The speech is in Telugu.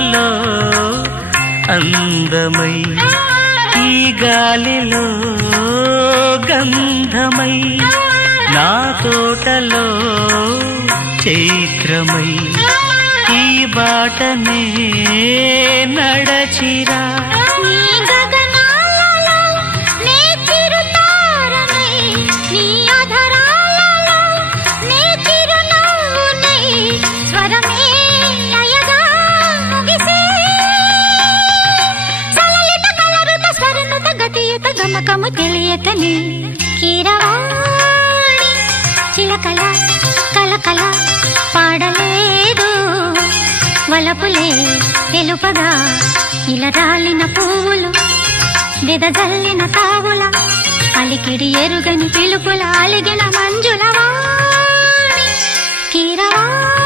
తోటలో అందమై ఈ గాలిలో గంధమై నా తోటలో చైత్రమై ఈ బాటనే నడచిరా గమకము తెలియకని కీరవాణి చిలకల కలకల పాడలేదు వలపులే తెలుపగా ఇలా రాలిన పువ్వులు వెదజల్లిన తావుల అలికిడి ఎరుగని పిలుపుల అలిగిన మంజుల వాణి కీరవాణి